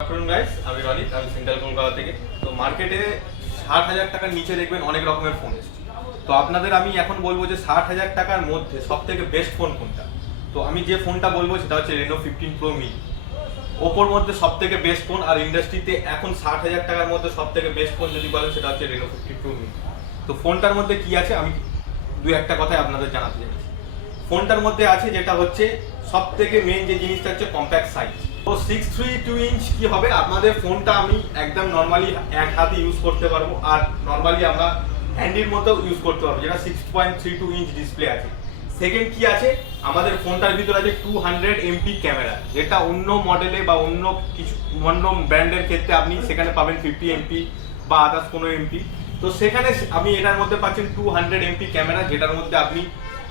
Guys, আমি রনিত, আমি central Kolkata থেকে। তো মার্কেটে 60,000 টাকার নিচে দেখবেন অনেক রকমের ফোন এসছে। তো আপনাদের আমি এখন বলবো যে 60,000 টাকার মধ্যে সব থেকে বেস্ট ফোন কোনটা। তো আমি যে ফোনটা বলবো সেটা হচ্ছে রেনো 15 প্রো মিনি। ওপোর মধ্যে সব থেকে বেস্ট ফোন, আর ইন্ডাস্ট্রিতে এখন 60,000 টাকার মধ্যে সব থেকে বেস্ট ফোন যদি বলেন সেটা হচ্ছে রেনো 15 প্রো মিনি। তো ফোনটার মধ্যে কি আছে আমি দু একটা কথাই আপনাদের জানাতে চাইছি। ফোনটার মধ্যে আছে যেটা হচ্ছে সব থেকে মেন যে জিনিসটা হচ্ছে কম্প্যাক্ট সাইজ। তো 632 ইঞ্চ কি হবে, আপনাদের ফোনটা আমি একদম নর্মালি এক হাতে ইউজ করতে পারবো, আর নর্মালি আমরা হ্যান্ডির মতো ইউজ করতে পারবো, যেটা 6.32 ইঞ্চ ডিসপ্লে আছে। সেকেন্ড কি আছে, আমাদের ফোনটার ভিতরে আছে 200 এমপি ক্যামেরা, যেটা অন্য মডেলে বা অন্য কিছু অন্য ব্র্যান্ডের ক্ষেত্রে আপনি সেখানে পাবেন 50 এমপি বা আদার্স কোনো এমপি। তো সেখানে আমি এটার মধ্যে পাচ্ছেন 200 এমপি ক্যামেরা, যেটার মধ্যে আপনি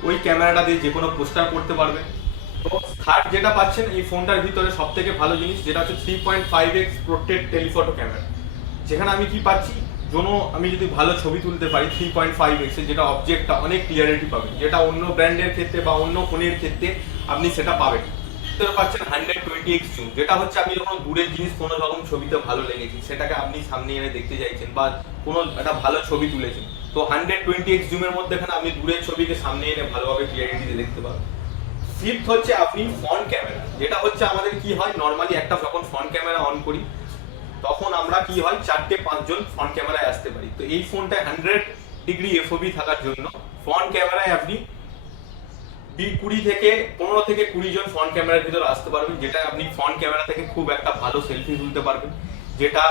ওই ক্যামেরাটা দিয়ে যে কোনো পোস্টার করতে পারবেন। তো থার্ড যেটা পাচ্ছেন এই ফোনটার ভিতরে সব থেকে ভালো জিনিস, যেটা হচ্ছে 3.5x প্রোটেক্ট টেলিফটো ক্যামেরা। যেখানে আমি কি পাচ্ছি, আমি যদি ভালো ছবি তুলতে পারি 3.5x এর, যেটা অবজেক্টটা অনেক ক্লিয়ারিটি পাবেন, যেটা অন্য ব্র্যান্ডের ক্ষেত্রে বা অন্য ফোনের ক্ষেত্রে আপনি সেটা পাবেন। পাচ্ছেন 120x জুম, যেটা হচ্ছে আমি যখন দূরের জিনিস কোনো রকম ছবিতে ভালো লেগেছি সেটাকে আপনি সামনে এনে দেখতে চাইছেন বা কোনো একটা ভালো ছবি তুলেছেন, তো 120x জুমের মধ্যে এখানে আপনি দূরের ছবিকে সামনে এনে ভালোভাবে ক্লিয়ারিটিতে দেখতে পাবেন। ফিফথ হচ্ছে আপনি ফ্রন্ট ক্যামেরা, যেটা হচ্ছে আমাদের কি হয় নর্মালি একটা যখন ফ্রন্ট ক্যামেরা অন করি তখন আমরা কি হয় 4-5 জন ফ্রন্ট ক্যামেরায় আসতে পারি। তো এই ফোনটায় 100 ডিগ্রি এফওবি থাকার জন্য ফ্রন্ট ক্যামেরায় আপনি 15 থেকে 20 জন ফ্রন্ট ক্যামেরার ভিতরে আসতে পারবেন, যেটা আপনি ফ্রন্ট ক্যামেরা থেকে খুব একটা ভালো সেলফি তুলতে পারবেন, যেটা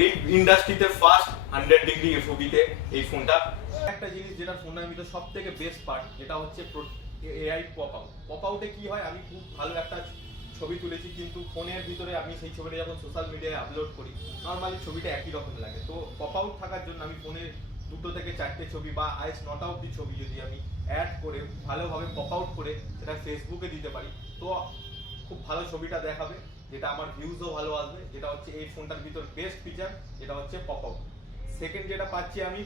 এই ইন্ডাস্ট্রিতে ফার্স্ট 100 ডিগ্রি এফওবিতে এই ফোনটা। একটা জিনিস যেটা ফোনের ভিতরে সব থেকে বেস্ট পার্ট, যেটা হচ্ছে এআই পপ আউটে কি হয়, আমি খুব ভালো একটা ছবি তুলেছি কিন্তু ফোনের ভিতরে আমি সেই ছবিটা যখন সোশ্যাল মিডিয়ায় আপলোড করি নর্মালি ছবিটা একই রকম লাগে। তো পপ আউট থাকার জন্য আমি ফোনের 2 থেকে 4টে ছবি বা আইস 9টা অব্দি ছবি যদি আমি অ্যাড করে ভালোভাবে পপ আউট করে সেটা ফেসবুকে দিতে পারি, তো খুব ভালো ছবিটা দেখাবে, যেটা আমার ভিউজও ভালো আসবে। যেটা হচ্ছে এই ফোনটার ভিতর বেস্ট ফিচার, যেটা হচ্ছে পপ আউট। সেকেন্ড যেটা পাচ্ছি আমি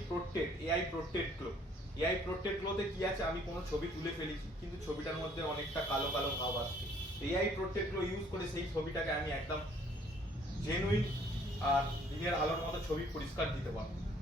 এআই প্রোটেক্ট গ্লোতে কি আছে, আমি কোনো ছবি তুলে ফেলেছি কিন্তু ছবিটার মধ্যে অনেকটা কালো কালো ভাব আসছে, এআই প্রোটেক্ট গ্লো ইউজ করে সেই ছবিটাকে আমি একদম জেনুইন আর দিনের আলোর মতো ছবি পরিষ্কার দিতে পারবো।